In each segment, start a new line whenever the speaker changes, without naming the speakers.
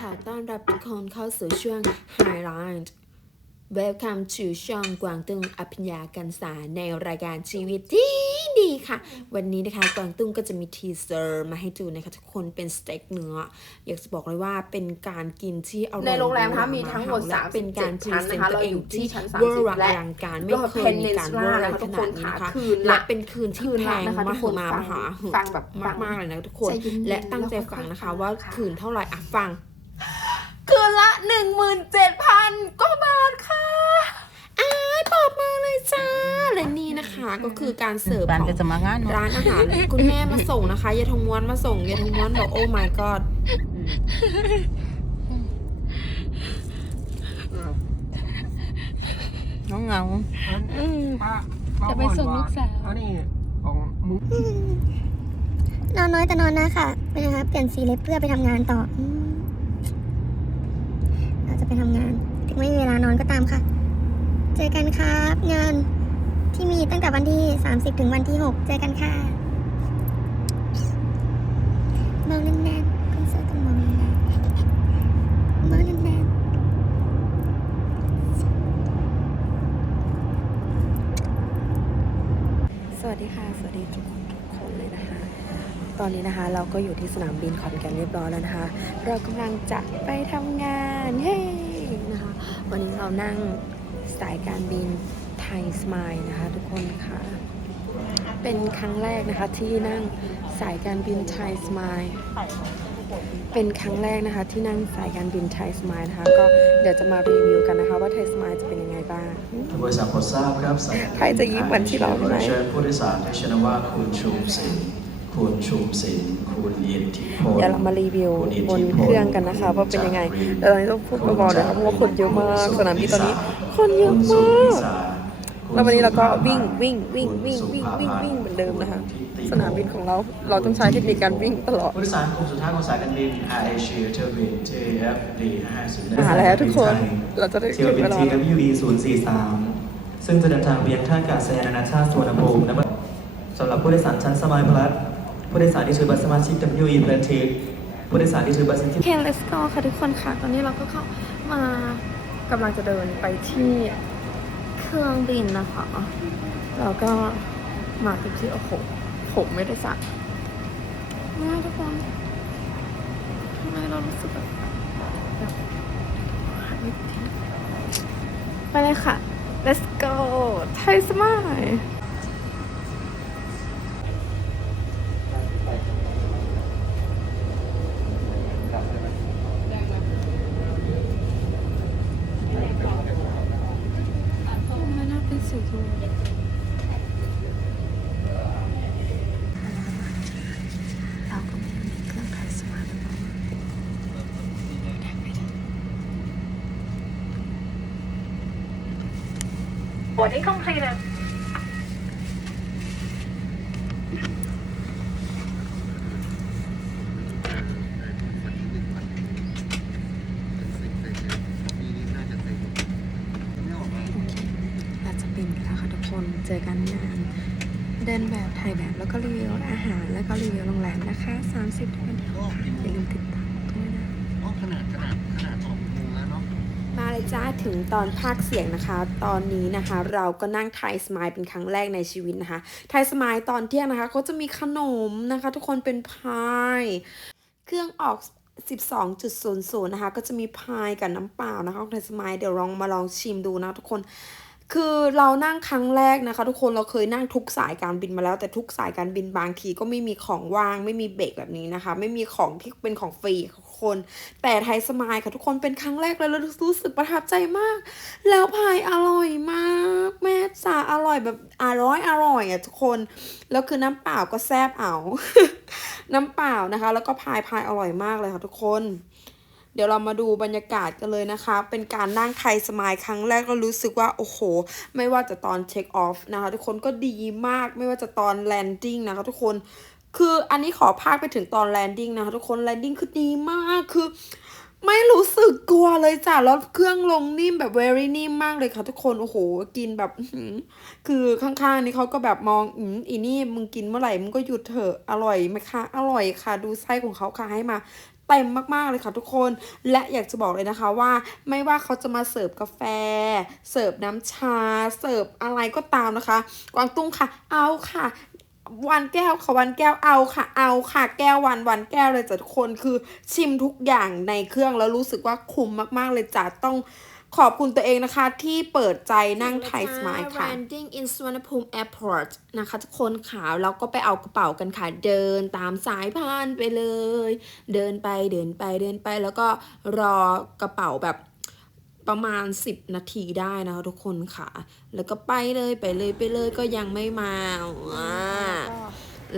ขอต้อนรับทุกคนเข้าสู่ช่วง Highlight Welcome to ช่องกวางตึงอภิญญากันสาในรายการชีวิตที่ ดีค่ะ วันนี้นะคะกวางตุ้งก็จะมีทีเซอร์มาให้ดูนะคะทุกคนเป็นสเต็กเนื้อ อยากจะบอกเลยว่าเป็นการกินที่อร่อย
ในโรงแรมนะคะมีทั้งหมด
และเป็นการพรี
ชั้น
เซน
นะคะ
ต์ตัวเอง
เราอยู่ที่
ที่
ชั้น
เวอร์
30
อ
และ
ลังการไม่เคยมีการเวอร์อะไรขนาดนี้นะคะ
คืน
และ
ละ
เป็นคืนที่
คืน
แพ
ละ
ง
นะคะ
มาก
ทุกคน
มา
ฟั
ม
ง
หา
ฟังแบบฟั
มาก
ง
มากๆเลยนะทุกคน
ใจเย็นๆ
และตั้งใจ
แล้วก็
ฟังนะคะ
ค่อยๆ
ว่า
ค่ะ
คืนเท่าไหร่อะฟัง
คืนละหนึ่งหมื่นเจ็ดพันกว่าบาทค่ะ
อ้ายปอบมาเลยจ้าและนี่นะคะ ก็คือการเสิร์ฟ
บ้าน
ของ
ก็จะมางานเนาะ
ร้านอาหารคุณแม่มาส่งนะคะยายทองม้วนมาส่งยายทองม้วนบอกโอ้ my god
น้องเหงา
จะไปส่งลูกสาว
อันนี้ของมึง
นอนน้อยแต่นอนนะค่ะเป็นไงคะเปลี่ยนสีเล็บเพื่อไปทำงานต่ออืมเราจะไปทำงาน ถึงไม่มีเวลานอนก็ตามค่ะ เจอกันครับงาน ที่มีตั้งแต่วันที่ 30 ถึงวันที่ 6 เจอกันค่ะมองนานๆคุณเสือต้องมองนานๆมองนานๆ
สวัสดีค่ะ สวัสดีทุกคนทุกคนเลยนะคะ ตอนนี้นะคะเราก็อยู่ที่สนามบินขอนแก่นเรียบร้อยแล้วนะคะ เรากำลังจะไปทำงานเฮ้นะคะ วันนี้เรานั่งสายการบิน ยสมายนะคะทุกคนค่ะ เป็นครั้งแรกนะคะที่นั่งสายการบินไทยสมายเป็นครั้งแรกนะคะที่นั่งสายการบินไทยสมายนะคะก็เดี๋ยวจะมารีวิวกันนะคะว่าไทยสมายจะเป็นยังไงบ้าง
บริษัทโปรดทราบครับสาย
ใครจะยิ้มเหมือนที่เราไหม
เชิญผู้โดยสารที่ชื่อว่าคุณชุมศิลป์คุณชุมศิลป์คุณอิทธิพล
เดี๋ยวเรามารีวิว
คุณ
บนเครื่องกันนะคะว่าเป็นยังไงแต่ตอนนี้ต้องพูดเบาๆนะคะเพราะว่าคนเยอะมากสนามบินตอนนี้คนเยอะมาก แล้ววันนี้เราก็วิ่งวิ่งวิ่งวิ่งวิ่งวิ่งวิ่งเหมือนเดิมนะคะ สนามบินของเราเราต้องใช้เทคนิคการวิ่งตลอด
ผู้โดยสารกลุ่มสุดท้ายของสายการบิน Air Asia เที่ยวบิน TFD 50
มาแล้วทุกคนเราจะได้
เที่ยว
เก็บ
บิน
เวลา
TWE 043 ซึ่งจะเดินทางไปยังท่าอากาศยานนานาชาติสุวรรณภูมินะสำหรับผู้โดยสารชั้นสมัยพลัสผู้โดยสารที่ถือบัตรสมาชิก WE พลัสทิกผู้โดยสารที่ถือบัตรสมาชิก
โอเค let's go ค่ะทุกคนค่ะ ตอนนี้เราก็เข้ามากำลังจะเดินไปที่ เครื่องบินนะคะ แล้วก็มาถึงที่โอ้โหผมไม่ได้สักไม่ได้ทุกคนทำไมเรารู้สึกแบบแบบไปเลยค่ะ let's go ไทยสมาย เราก็ไม่มีเครื่องไทยสมาร์ทโฟนเราจะบินกันแล้วค่ะทุกคน เจอกันงาน เดินแบบถ่ายแบบแล้วก็รีวิวอาหาร แล้วก็รีวิวโรงแรม นะคะ 30วันอย่าลืมติดตามด้วยนะ
ขนาดขนาดขนาดออกมุงแล้วเนาะ
มาเลยจ้าถึงตอนภาคเสียงนะคะ ตอนนี้นะคะ เราก็นั่งไทยสมายเป็นครั้งแรกในชีวิตนะคะ ไทยสมายตอนเที่ยงนะคะเขาจะมีขนมนะคะ ทุกคนเป็นพาย เครื่องออก12.00นะคะ ก็จะมีพายกับน้ำเปล่านะคะของไทยสมายเดี๋ยวลองมาลองชิมดูนะทุกคน คือเรานั่งครั้งแรกนะคะ ทุกคนเราเคยนั่งทุกสายการบินมาแล้ว แต่ทุกสายการบินบางทีก็ไม่มีของว่างไม่มีเบรกแบบนี้นะคะ ไม่มีของที่เป็นของฟรีค่ะทุกคน แต่ไทยสมายค่ะทุกคนเป็นครั้งแรกเลยแล้วรู้สึกประทับใจมาก แล้วพายอร่อยมาก แม่จ๋าอร่อยแบบอร่อยอร่อยอะทุกคนแล้วคือน้ำเปล่าก็แซบเอา น้ำเปล่านะคะ แล้วก็พายพายอร่อยมากเลยค่ะทุกคน เดี๋ยวเรามาดูบรรยากาศกันเลยนะคะ เป็นการนั่งไทยสมายครั้งแรกก็รู้สึกว่า โอ้โห ไม่ว่าจะตอนเช็คออฟนะคะ ทุกคนก็ดีมาก ไม่ว่าจะตอนแลนดิ้งนะคะทุกคน คืออันนี้ขอพากไปถึงตอนแลนดิ้งนะคะทุกคน แลนดิ้งคือดีมาก คือไม่รู้สึกกลัวเลยจ้ะแล้วเครื่องลงนิ่มแบบ very นิ่มมากเลยค่ะทุกคน โอ้โห กินแบบ คือข้างๆ นี่เขาก็แบบมองอืมอีนี่มึงกินเมื่อไหร่ มึงก็หยุดเถอะ อร่อยไหมคะ อร่อยค่ะ ดูไส้ของเขาค่ะให้มา เต็มมากๆเลยค่ะทุกคน และอยากจะบอกเลยนะคะว่าไม่ว่าเขาจะมาเสิร์ฟกาแฟ เสิร์ฟน้ำชา เสิร์ฟอะไรก็ตามนะคะ กวางตุ้งค่ะ เอาค่ะวันแก้วค่ะวันแก้วเอาค่ะ เอาค่ะ แก้ววันวันแก้วเลยจ้ะทุกคนคือชิมทุกอย่างในเครื่องแล้วรู้สึกว่าคุ้มมากๆเลยจ้ะต้อง ขอบคุณตัวเองนะคะที่เปิดใจนั่งไทยสมายค่ะ Landing in Suvarnabhumi Airport นะคะทุกคนค่ะแล้วก็ไปเอากระเป๋ากันค่ะ เดินตามสายพานไปเลย เดินไปเดินไปเดินไปแล้วก็รอกระเป๋าแบบประมาณ 10 นาทีได้นะคะทุกคนค่ะ แล้วก็ไปเลยไปเลยไปเลยก็ยังไม่มาอ่า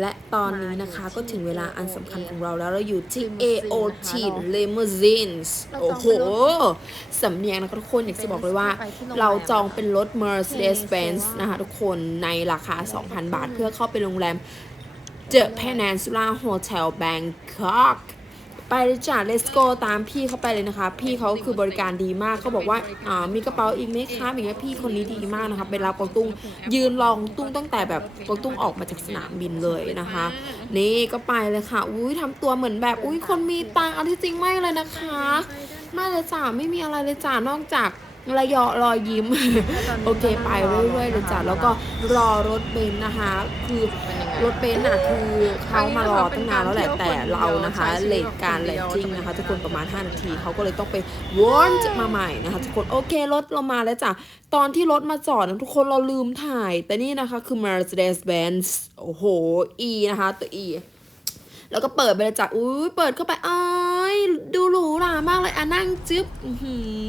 และตอนนี้นะคะก็ถึงเวลาอันสำคัญของเราแล้วเราอยู่ที่ AOT Limousines โอ้โห สำเนียงนะคะทุกคนอยากจะบอกเลยว่า เราจองเป็นรถ Mercedes-Benz นะคะทุกคนในราคา 2,000 บาทเพื่อเข้าไปโรงแรม The Peninsula Hotel Bangkok ไปเลยจ้ะ let's go ตามพี่เขาไปเลยนะคะ พี่เขาคือบริการดีมากเขาบอกว่าอ่ามีกระเป๋าอีกไหมคะอย่างเงี้ยพี่คนนี้ดีมากนะคะเป็นรับกวางตุ้ง ยืนรองตุ้งตั้งแต่แบบกวางตุ้งออกมาจากสนามบินเลยนะคะ นี่ก็ไปเลยค่ะ อุ้ยทำตัวเหมือนแบบอุ้ยคนมีตังค์อันที่จริงไม่เลยนะคะ ไม่เลยจ้ะไม่มีอะไรเลยจ้ะนอกจาก ระยอรอยยิ้ม โอเคไปเรื่อยๆเลยจ้ะแล้วก็รอรถเบนซ์นะคะ คือรถเบนซ์น่ะคือเขามารอตั้งนานแล้วแหละแต่เรานะคะเลทการแลนดิ้งนะคะทุกคนประมาณ 5 นาทีเขาก็เลยต้องไปวนมาใหม่นะคะทุกคนโอเครถเรามาแล้วจ้ะตอนที่รถมาจอดนะทุกคนเราลืมถ่าย แต่นี่นะคะคือ Mercedes-Benz โอ้โห E นะคะตัว E แล้วก็เปิดไปเลยจ้ะอุ้ยเปิดเข้าไปอ้ายดูหรูหรามากเลยอะนั่งจิ๊บอื้อหือ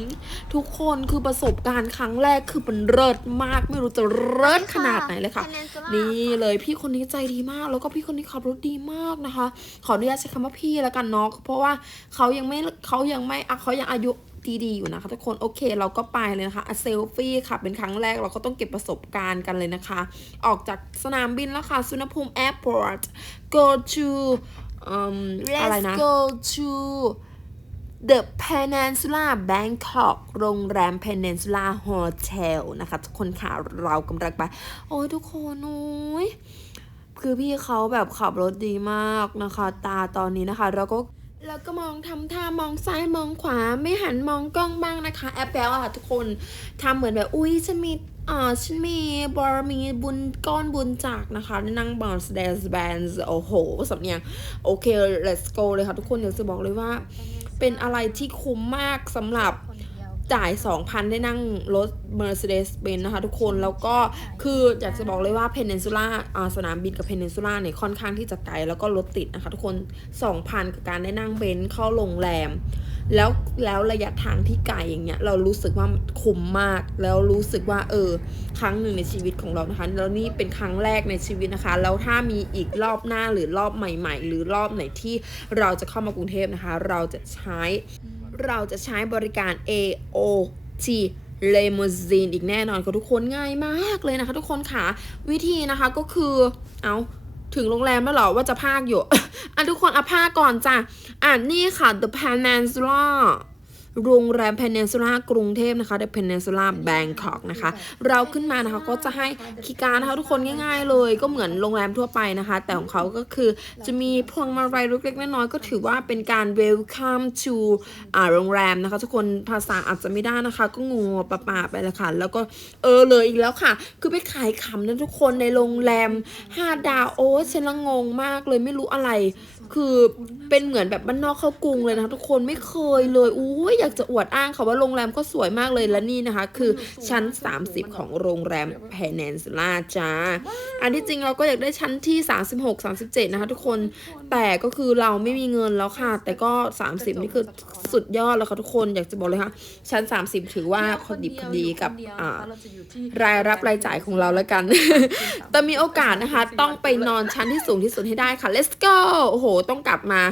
ทุกคนคือประสบการณ์ครั้งแรกคือมันเลิศมากไม่รู้จะเลิศขนาดไหนเลยค่ะ นี่เลยพี่คนนี้ใจดีมาก แล้วก็พี่คนนี้ขับรถดีมากนะคะ ขออนุญาตใช้คำว่าพี่แล้วกันเนาะเพราะว่าเขายังไม่เขายังไม่อะเขายังอายุ ดีๆอยู่นะคะทุกคนโอเคเราก็ไปเลยนะคะอะเซลฟี่ค่ะเป็นครั้งแรกเราก็ต้องเก็บประสบการณ์กันเลยนะคะ ออกจากสนามบินแล้วค่ะสุนภูมิแอร์พอร์ต go to อืมอะไรนะ go to The Peninsula Bangkok โรงแรม Peninsula Hotel นะคะทุกคนค่ะเรากำลังไป โอ้ยทุกคนโอ้ยคือพี่เขาแบบขับรถดีมากนะคะ ตาตอนนี้นะคะ เราก็ แล้วก็มองทำท่ามองซ้ายมองขวาไม่หันมองกล้องบ้างนะคะ แอปแปลอะค่ะทุกคนทำเหมือนแบบอุ้ยฉันมีอ่าฉันมีบารมีบุญก้อนบุญจากนะคะนั่งบอลสเดสแบนโอ้โหสำเนียงโอเค let's go เลยค่ะทุกคนอยากจะบอกเลยว่า เป็นอะไรที่คุ้มมากสำหรับ จ่าย 2,000 ได้นั่งรถ Mercedes-Benz นะคะทุกคน แล้วก็คืออยากจะบอกเลยว่า Peninsula อ่าสนามบินกับ Peninsula เนี่ยค่อนข้างที่จะไกลแล้วก็รถติดนะคะทุกคน 2,000 กับการได้นั่งเบนซ์เข้าโรงแรม แล้วแล้วระยะทางที่ไกลอย่างเงี้ยเรารู้สึกว่าคุ้มมาก แล้วรู้สึกว่าเออ ครั้งหนึ่งในชีวิตของเรานะคะแล้วนี่เป็นครั้งแรกในชีวิตนะคะ แล้วถ้ามีอีกรอบหน้าหรือรอบใหม่ ๆ หรือรอบไหนที่เราจะเข้ามากรุงเทพนะคะ เราจะใช้ เราจะใช้บริการ AOT Limousine อีกแน่นอนค่ะทุกคนง่ายมากเลยนะคะ ทุกคนค่ะวิธีนะคะก็คือเอาถึงโรงแรมแล้วเหรอว่าจะพากอยู่อะทุกคนอะพากก่อนจ้ะอะนี่ค่ะ The Peninsula โรงแรม Peninsula กรุงเทพนะคะ The Peninsula Bangkok นะคะ เราขึ้นมานะคะก็จะให้คีย์การ์ดนะคะทุกคนง่าย ๆ เลย ก็เหมือนโรงแรมทั่วไปนะคะ แต่ของเขาก็คือจะมีพวงมาลัยเล็กๆน้อยๆก็ถือว่าเป็นการ welcome to อ่าโรงแรมนะคะ ทุกคนภาษาอาจจะไม่ได้นะคะ ก็งูปะปาไปละค่ะ แล้วก็เออเลยอีกแล้วค่ะ คือไปขายขำนะทุกคนในโรงแรม5ดาวโอ้ฉันละงงมากเลยไม่รู้อะไร คือเป็นเหมือนแบบบ้านนอกเข้ากรุงเลยนะคะทุกคนไม่เคยเลยอุ้ยอยากจะอวดอ้างค่ะว่าโรงแรมก็สวยมากเลยและนี่นะคะ คือชั้น 30 ของโรงแรมแพน n น u ล่าจ้าอันที่จริงเราก็อยากได้ชั้นที่ 36 37 นะคะทุกคนแต่ก็คือเราไม่มีเงินแล้วค่ะ แต่ก็ 30 นี่คือสุดยอดแล้วค่ะทุกคนอยากจะบอกเลยค่ะ ชั้น 30 ถือว่าพอดิบพอดีกับรายรับรายจ่ายของเราแล้วกัน แต่มีโอกาสนะคะ ต้องไปนอนชั้นที่สูงที่สุดให้ได้ค่ะ let's go โอ้โหต้องกลับมา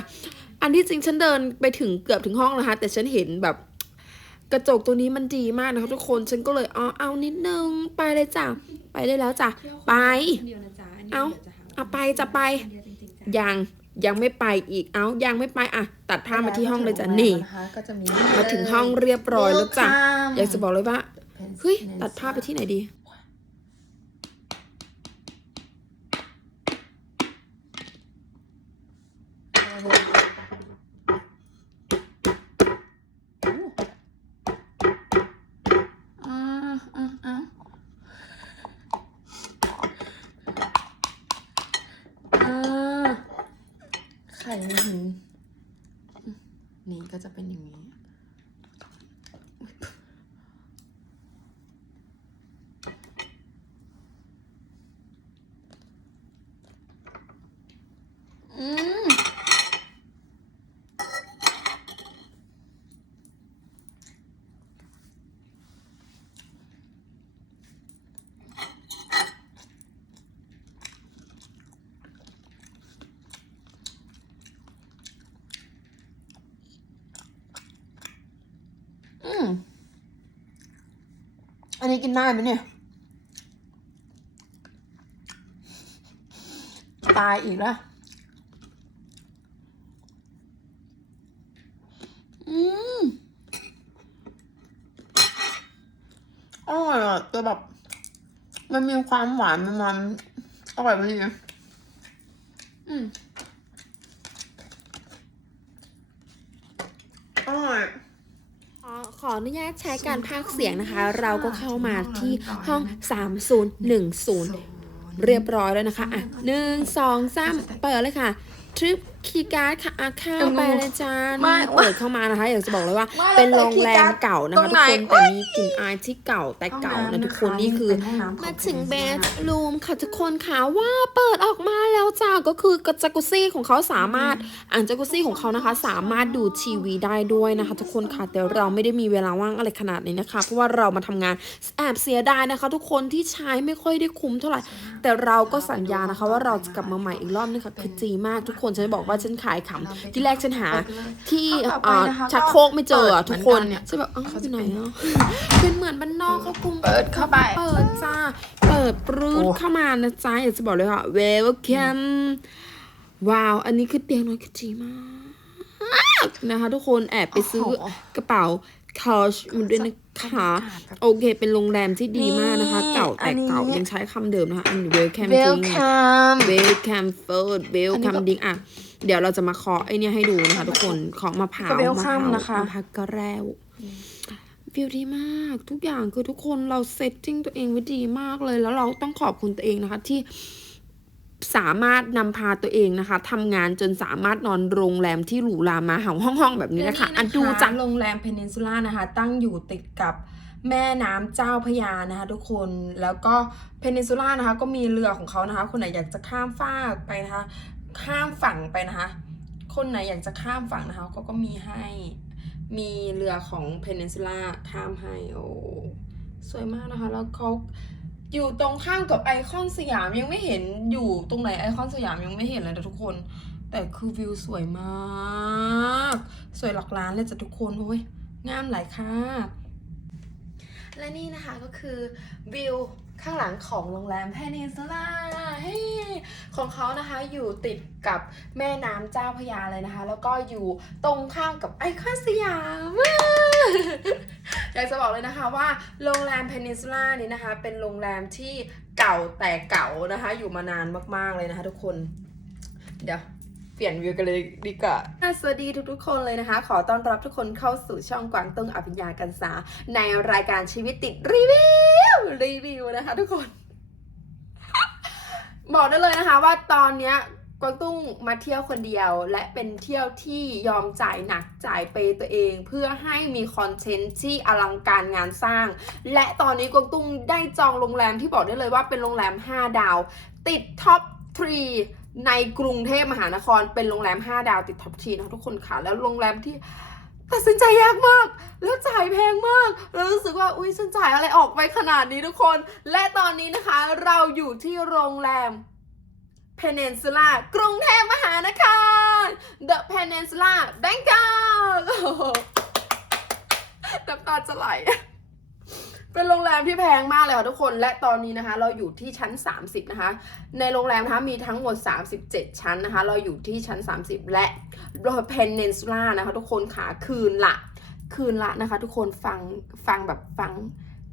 อันที่จริงฉันเดินไปถึงเกือบถึงห้องนะคะแต่ฉันเห็นแบบกระจกตัวนี้มันดีมากนะคะทุกคนฉันก็เลยอ๋อเอานิดนึงไปเลยจ้ะไปได้แล้วจ้ะไปเอาเอาไปจะไปยังยังไม่ไปอีก เอายังไม่ไปอะ ตัดภาพมาที่ห้องเลยจ้ะ นี่
ก็จะมี
มาถึงห้องเรียบร้อยแล้วจ้ะ อยากจะบอกเลยว่า เฮ้ย ตัดภาพไปที่ไหนดี
เนี่ก็จะเป็นอย่างนี้ อืม อืม อั นี้กินได้ไหมเนี่ย ตายอีกแล้วอืมอร่อยอะแต่แบบมันมีความหวานมันมันอร่อยไปดีอืมอร่อย
อขออนุญาตใช้การพากย์เสียงนะคะ เราก็เข้ามาที่ห้อง 3010 เรียบร้อยแล้วนะคะ อะหนึ่งสองสามเปิดเลยค่ะทริป คีย์การ์ดค่ะอะเข้าไปเลยจ้า
ไม่
นี่เปิดเข้ามานะคะ อยากจะบอกเลยว่า
ไม่
เป็นโรงแรมเก่านะ
ตร
คะ
ง
ทุ
ไห
ก
น
คนแต่มีกลิ่นอายที่เก่าแต่เก่านะทุกคนนี่คือ มาถึงเบดรูมค่ะทุกคนค่ะว่าเปิดออกมาแล้วจ้าก็คือกระจากุซี่ของเขาสามารถอ่างจากุซี่ของเขานะคะ สามารถดูทีวีได้ด้วยนะคะ ทุกคนค่ะแต่เราไม่ได้มีเวลาว่างอะไรขนาดนี้นะคะ เพราะว่าเรามาทำงานแอบเสียดายนะคะ ทุกคนที่ใช้ไม่ค่อยได้คุ้มเท่าไหร่แต่เราก็สัญญานะคะ ว่าเราจะกลับมาใหม่อีกรอบนึงค่ะคือจีมากทุกคนฉันบอกว่าฉันขายขำที่แรกฉันหา ที่
ต่อไป
อ่า
นะคะ
ชักโครกไม่เจออะ
เปิด
ทุกคน
เหมือนกันเนี่ย
ฉันแบบอ้าวอยู่ไหนอะเป็นเหมือนบ้านนอกเขากรุง
เปิดเข้าไป
เปิดจ้าเปิดปรื้ด
โอ้
เข้ามานะจ๊ะอยากจะบอกเลยค่ะ welcome ว้าว อันนี้คือเตียงนอนกระจีมากนะคะทุกคนแอบไปซื้อกระเป๋า couch มันด้วยนะคะโอเค เป็นโรงแรมที่ดีมากนะคะ เก่าแต่เก่ายังใช้คำเดิมนะคะอันนี้ welcome จริง
welcome
welcome food
อันนี้
welcome
ก็
drink อะ เดี๋ยวเราจะมาเคาะไอเนี่ยให้ดูนะคะ ทุกคนเคาะมะพร้าว
ก็
มะพ
welcome
ร้าว
นะคะ
มะพร้าวกระแรววิวดีมากทุกอย่างคือทุกคนเราเซตติ้งตัวเองไว้ดีมากเลย แล้วเราต้องขอบคุณตัวเองนะคะ ที่สามารถนำพาตัวเองนะคะทำงานจนสามารถนอนโรงแรมที่หรูหรามาหาห้องห้องๆแบบนี้นะคะอะดูจากโรงแรมเพนินซูล่านะคะ ตั้งอยู่ติดกับแม่น้ำเจ้าพระยานะคะทุกคนแล้วก็เพนินซูล่านะคะก็มีเรือของเขานะคะคนไหนอยากจะข้ามฟากไปนะคะ ข้ามฝั่งไปนะคะ คนไหนอยากจะข้ามฝั่งนะคะเขาก็มีให้ มีเรือของเพนินซูล่าข้ามให้ โอ้สวยมากนะคะ แล้วเขาอยู่ตรงข้ามกับไอคอนสยามยังไม่เห็นอยู่ตรงไหนไอคอนสยามยังไม่เห็นเลยนะทุกคน แต่คือวิวสวยมาก สวยหลักล้านเลยจ้ะทุกคนโอ้ยงามหลายค่ะ และนี่นะคะก็คือวิว ข้างหลังของโรงแรมแพนินซูล่าของเขานะคะอยู่ติดกับแม่น้ำเจ้าพยาเลยนะคะ แล้วก็อยู่ตรงข้ามกับไอคอนสยามอยากจะบอกเลยนะคะว่าโรงแรมเพนินซูล่านี้นะคะ เป็นโรงแรมที่เก่าแต่เก่านะคะ อยู่มานานมากๆเลยนะคะทุกคน เดี๋ยว เปลี่ยนวิวกันเลยดีกว่า สวัสดีทุกๆ คนเลยนะคะ ขอต้อนรับทุกคนเข้าสู่ช่องกวางตุ้งอภิญญากันษา ในรายการชีวิตติดรีวิว รีวิวนะคะทุกคน บอกได้เลยนะคะว่าตอนเนี้ยกวางตุ้งมาเที่ยวคนเดียว และเป็นเที่ยวที่ยอมจ่ายหนักจ่ายเปตัวเอง เพื่อให้มีคอนเทนต์ที่อลังการงานสร้าง และตอนนี้กวางตุ้งได้จองโรงแรมที่บอกได้เลยว่าเป็นโรงแรม 5 ดาว ติดท็อป 3ในกรุงเทพมหานครเป็นโรงแรม 5 ดาวติดท็อปทีนะคะทุกคนค่ะ แล้วโรงแรมที่ตัดสินใจยากมาก แล้วจ่ายแพงมากแล้วรู้สึกว่าอุ้ยฉันจ่ายอะไรออกไปขนาดนี้ทุกคน และตอนนี้นะคะเราอยู่ที่โรงแรม Peninsula กรุงเทพมหานคร The Peninsula Bangkok น้ำตาจะไหล เป็นโรงแรมที่แพงมากเลยค่ะทุกคนและตอนนี้นะคะ เราอยู่ที่ชั้น 30 นะคะ ในโรงแรมนะคะมีทั้งหมด 37 ชั้นนะคะ เราอยู่ที่ชั้น 30 และ Peninsula นะคะ ทุกคนขาคืนละ คืนละนะคะ ทุกคนฟังฟังแบบฟัง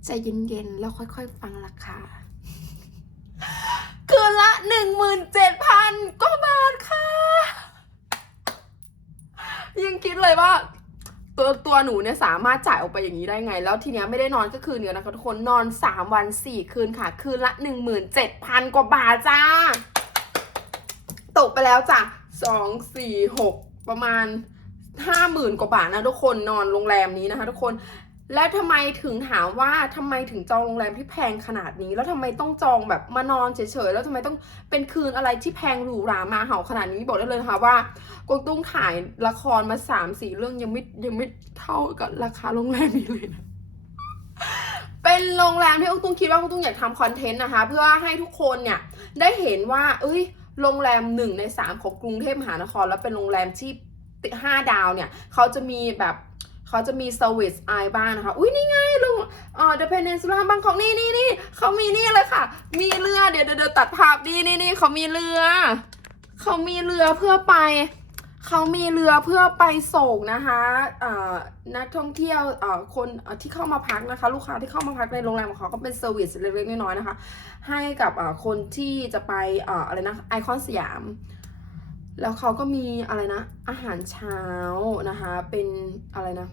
ใจเย็นๆ แล้วค่อยๆ ฟังราคา คืนละ 17,000กว่าบาทค่ะ ยังคิดเลยว่า ตัวตัวหนูเนี่ยสามารถจ่ายออกไปอย่างนี้ได้ไง แล้วทีเนี้ยไม่ได้นอนก็คืนเดียวนะคะทุกคนนอน 3 วัน 4 คืนค่ะ คืนละ 17,000 กว่าบาทจ้า ตกไปแล้วจ้ะ2 4 6 ประมาณ
ห้าหมื่นกว่าบาทนะทุกคนนอนโรงแรมนี้นะคะทุกคน แล้วทำไมถึงถามว่าทำไมถึงจองโรงแรมที่แพงขนาดนี้ แล้วทำไมต้องจองแบบมานอนเฉยๆ แล้วทำไมต้องเป็นคืนอะไรที่แพงหรูหรามาเห่าขนาดนี้บอกได้เลยนะคะว่ากวงตุ้งถ่ายละครมาสามสี่เรื่องยังไม่ยังไม่เท่ากับราคาโรงแรมนี้เลยนะเป็นโรงแรมที่อุ้งตุ้งคิดว่าอุ้งตุ้งอยากทำคอนเทนต์นะคะ เพื่อให้ทุกคนเนี่ยได้เห็นว่า เอ้ย โรงแรมหนึ่งในสามของกรุงเทพมหานคร แล้วเป็นโรงแรมที่ห้าดาวเนี่ยเขาจะมีแบบ เขาจะมีเซอร์วิสไอบ้างนะคะ อุ้ยนี่ไงโรงเอ่อ The Peninsula บางของนี่นี่นี่เขามีนี่เลยค่ะ มีเรือเดี๋ยวเดี๋ยวตัดภาพนี่นี่นี่เขามีเรือ เขามีเรือเพื่อไป เขามีเรือเพื่อไปส่งนะคะเอ่อนักท่องเที่ยวเอ่อคนที่เข้ามาพักนะคะ ลูกค้าที่เข้ามาพักในโรงแรมของเขาก็เป็นเซอร์วิสเล็กๆน้อยๆนะคะ ให้กับเอ่อคนที่จะไปเอ่ออะไรนะไอคอนสยามแล้วเขาก็มีอะไรนะ อาหารเช้านะคะ เป็นอะไรนะ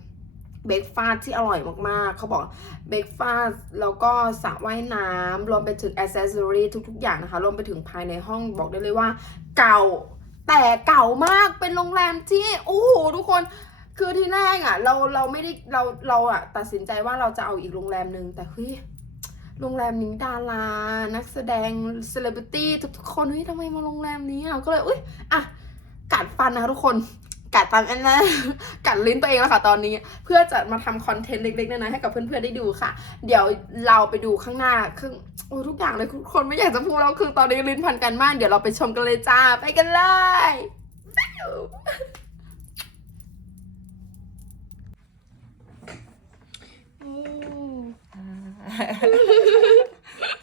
เบรกฟาสที่อร่อยมากๆ เขาบอกเบรกฟาสแล้วก็สระว่ายน้ำรวมไปถึงอ c เซสซอรีทุกๆ อย่างนะคะ รวมไปถึงภายในห้องบอกได้เลยว่า เก่าแต่เก่ามากเป็นโรงแรมที่โอ้โหทุกคนคือที่แรกอะ เราเราไม่ได้เราเราอะตัดสินใจว่าเราจะเอาอีกโรงแรมหนึ่งแต่เฮ้ยโรงแรมนี้ดารา นักแสดงเซเลบริตี้ทุกๆคนเฮ้ยทำไมมาโรงแรมนี้อะก็เลยอุ้ยอะกัดฟันนะคะทุกคน กัดฟันอันนะกัดลิ้นตัวเองแล้วค่ะตอนนี้ เพื่อจะมาทำคอนเทนต์เล็กๆน้อยๆให้กับเพื่อนๆได้ดูค่ะ เดี๋ยวเราไปดูข้างหน้าคือโอ้ทุกอย่างเลยทุกคนไม่อยากจะพูดแล้วคือตอนนี้ลิ้นพันกันมาก เดี๋ยวเราไปชมกันเลยจ้าไปกันเลย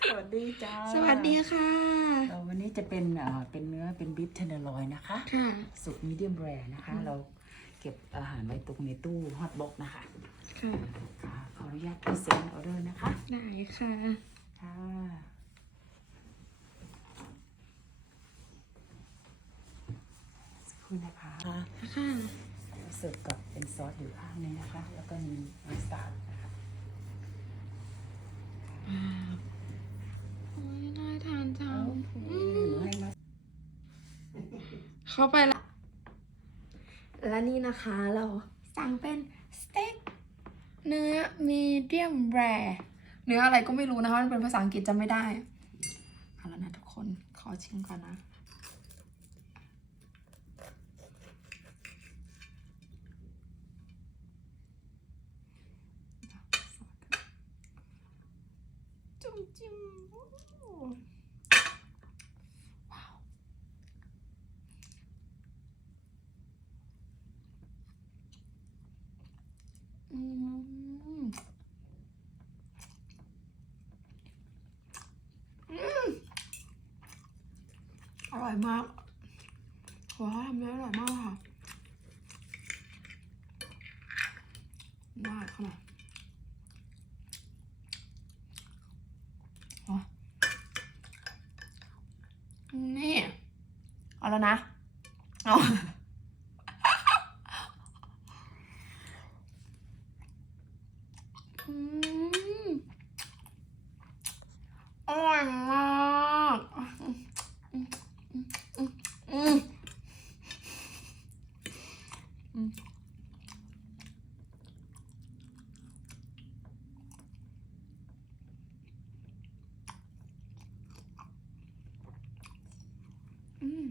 สวัสดีจ้า
สวัสดีค่ะ
เอ่อวันนี้จะเป็นเอ่อเป็นเนื้อเป็นบิฟเทนเนอร์ลอยนะคะ
ค่ะ
สุกมีเดียมแรนะคะ เราเก็บอาหารไว้ตรงในตู้ฮอตบ็อกนะคะ
ค่ะ
ค่ะขออนุญาตพรีเซนต์ออเดอร์นะคะ
ได้ค่ะ
ค่ะสักครู่นะคะ
ค่ะ
เสิร์ฟกับเป็นซอสอยู่ข้างนี้นะคะ แล้วก็มีมัสตาร์ดนะคะ
โอ้ย น่าทานจัง
หนูให้มา
เข้าไปละ และนี่นะคะเราสั่งเป็นสเต็กเนื้อมีเดียมแรเนื้ออะไรก็ไม่รู้นะคะ มันเป็นภาษาอังกฤษจำไม่ได้เอาแล้วนะทุกคน ขอชิมก่อนนะ จุ่มจิ้มโอ้ว้าว อืมอืมอ ร่อยมากขอทำได้อร่อยมากค่ะมากขนาดนี่ เอาแล้วนะ เอา อืมอร่อยมากอืมอืมอืมอืมอืมอืม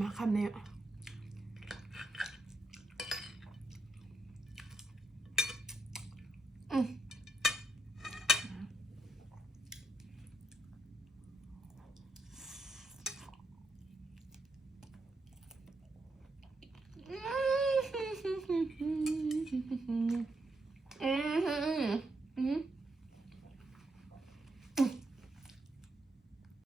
มาคำนี้